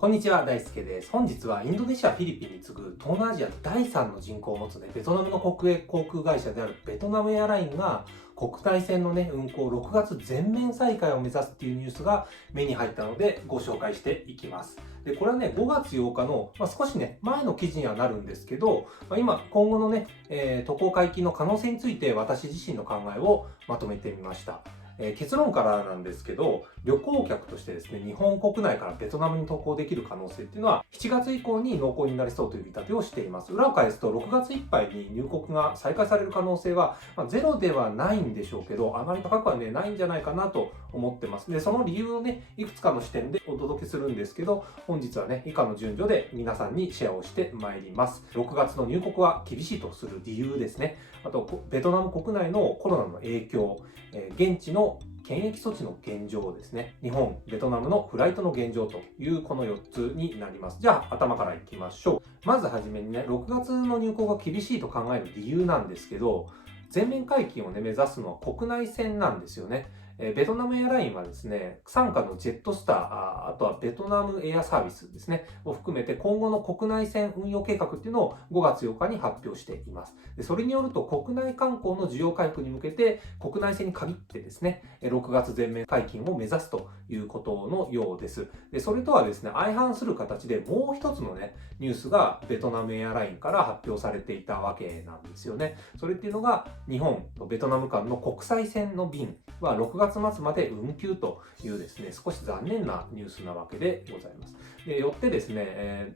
こんにちは、大輔です。本日はインドネシア、フィリピンに次ぐ東南アジア第3の人口を持つベトナムの国営航空会社であるベトナムエアラインが国内線の運航6月全面再開を目指すっていうニュースが目に入ったのでご紹介していきます。で、これは5月8日の、少し前の記事にはなるんですけど、今後の渡航解禁の可能性について私自身の考えをまとめてみました。結論からなんですけど、旅行客としてですね、日本国内からベトナムに渡航できる可能性っていうのは、7月以降に濃厚になりそうという見立てをしています。裏を返すと、6月いっぱいに入国が再開される可能性は、ゼロではないんでしょうけど、あまり高くはないんじゃないかなと思ってます。で、その理由をいくつかの視点でお届けするんですけど、本日は以下の順序で皆さんにシェアをしてまいります。6月の入国は厳しいとする理由ですね。あと、ベトナム国内のコロナの影響、現地の検疫措置の現状ですね。日本、ベトナムのフライトの現状というこの4つになります。じゃあ頭からいきましょう。まずはじめに6月の入港が厳しいと考える理由なんですけど、全面解禁を目指すのは国内線なんですよね。ベトナムエアラインはですね、傘下のジェットスター、あとはベトナムエアサービスですね、を含めて今後の国内線運用計画っていうのを5月8日に発表しています。でそれによると国内観光の需要回復に向けて国内線に限ってですね、6月全面解禁を目指すということのようです。でそれとはですね、相反する形でもう一つのニュースがベトナムエアラインから発表されていたわけなんですよね。それっていうのが日本とベトナム間の国際線の便は6月末まで運休というですね、少し残念なニュースなわけでございます。でよってですね、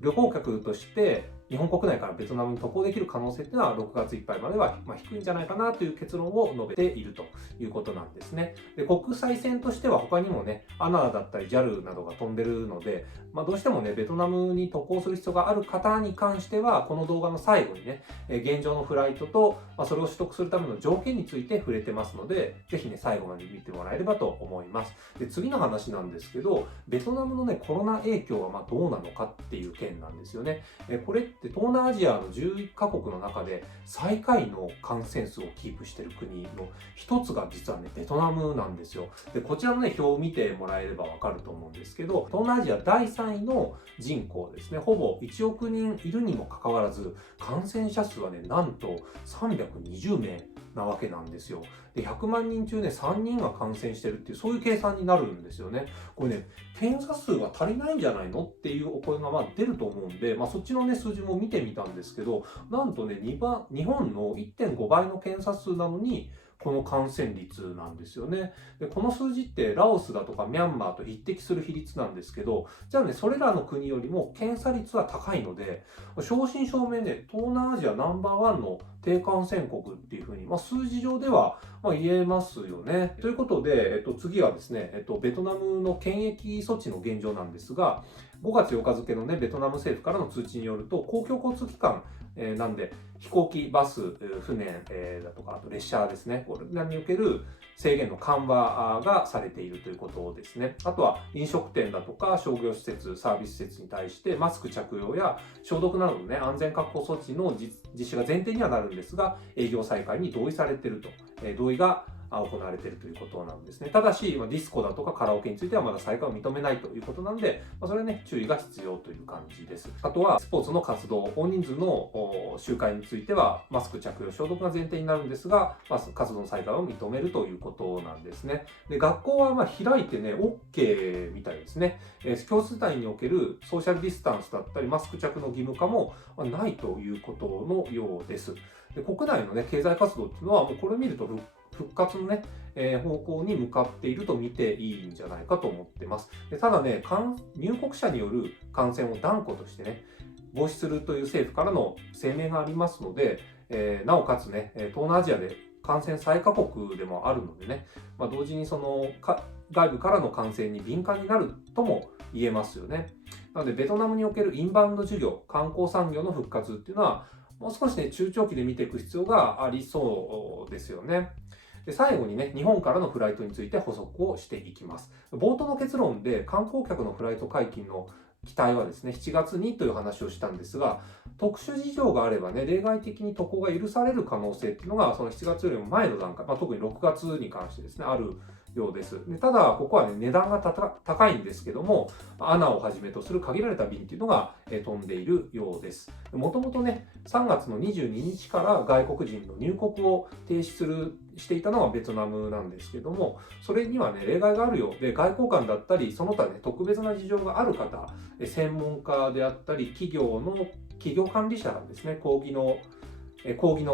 旅行客として日本国内からベトナムに渡航できる可能性っていうのは6月いっぱいまでは低いんじゃないかなという結論を述べているということなんですね。で国際線としては他にもANA だったり JAL などが飛んでるので、どうしてもベトナムに渡航する必要がある方に関してはこの動画の最後に現状のフライトと、それを取得するための条件について触れてますので、ぜひ最後まで見てもらえればと思います。で次の話なんですけど、ベトナムのコロナ影響はどうなのかっていう件なんですよね。これって東南アジアの11カ国の中で最下位の感染数をキープしている国の一つが実はベトナムなんですよ。でこちらの表を見てもらえればわかると思うんですけど、東南アジア第3位の人口ですね、ほぼ1億人いるにもかかわらず感染者数はなんと320名なわけなんですよ。で100万人中3人が感染してるっていう、そういう計算になるんですよね。これ検査数が足りないんじゃないのっていうお声が出ると思うんで、そっちの数字も見てみたんですけど、なんと日本の 1.5 倍の検査数なのにこの感染率なんですよね。でこの数字ってラオスだとかミャンマーと匹敵する比率なんですけど、じゃあそれらの国よりも検査率は高いので、正真正銘東南アジアナンバーワンの低感染国っていうふうに、数字上では言えますよね。ということで、次はですね、ベトナムの検疫措置の現状なんですが、5月8日付のベトナム政府からの通知によると、公共交通機関なんで飛行機、バス、船だとか、あと列車ですね、これらにおける制限の緩和がされているということですね。あとは飲食店だとか商業施設、サービス施設に対してマスク着用や消毒などの安全確保措置の実施が前提にはなるんですが、営業再開に同意されていると、同意が行われているということなんですね。ただし、ディスコだとかカラオケについてはまだ再開を認めないということなので、それは注意が必要という感じです。あとは、スポーツの活動、大人数の集会については、マスク着用、消毒が前提になるんですが、活動の再開を認めるということなんですね。で、学校は開いてOK みたいですね。教室内におけるソーシャルディスタンスだったり、マスク着の義務化もないということのようです。で国内の経済活動っていうのは、もうこれを見ると復活の方向に向かっていると見ていいんじゃないかと思ってます。でただ入国者による感染を断固として防止するという政府からの声明がありますので、なおかつ東南アジアで感染最下国でもあるので同時に外部からの感染に敏感になるとも言えますよね。なのでベトナムにおけるインバウンド需要、観光産業の復活っていうのはもう少し中長期で見ていく必要がありそうですよね。で最後に日本からのフライトについて補足をしていきます。冒頭の結論で観光客のフライト解禁の期待はですね、7月にという話をしたんですが、特殊事情があれば例外的に渡航が許される可能性っていうのが、その7月よりも前の段階、特に6月に関してですね、あるようです。でただ、ここはね、値段が高いんですけども、アナをはじめとする限られた便っていうのが飛んでいるようです。もともとね、3月の22日から外国人の入国を停止していたのはベトナムなんですけども、それにはね、例外があるようで、外交官だったり、その他ね、特別な事情がある方、専門家であったり、企業管理者ですね、抗議の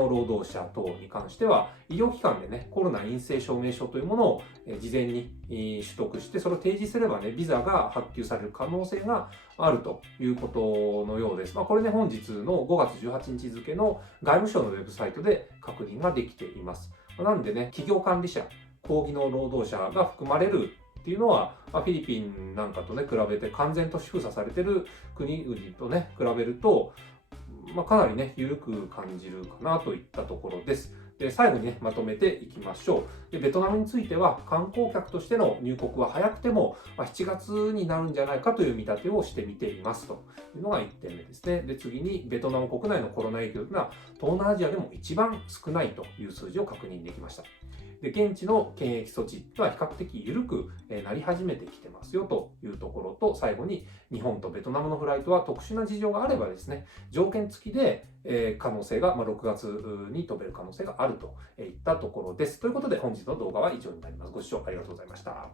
労働者等に関しては、医療機関でね、コロナ陰性証明書というものを事前に取得して、それを提示すればね、ビザが発給される可能性があるということのようです。これね、本日の5月18日付の外務省のウェブサイトで確認ができています。なんでね、企業管理者、抗議の労働者が含まれるっていうのは、フィリピンなんかとね、比べて完全と封鎖されている国々とね、比べると、かなりね、緩く感じるかなといったところです。で、最後にね、まとめていきましょう。で、ベトナムについては、観光客としての入国は早くても7月になるんじゃないかという見立てをしてみていますというのが1点目ですね。で、次に、ベトナム国内のコロナ影響というのは、東南アジアでも一番少ないという数字を確認できました。で、現地の検疫措置は比較的緩くなり始めてきてますよというところと、最後に日本とベトナムのフライトは特殊な事情があればですね、条件付きで可能性が、6月に飛べる可能性があるといったところです。ということで本日の動画は以上になります。ご視聴ありがとうございました。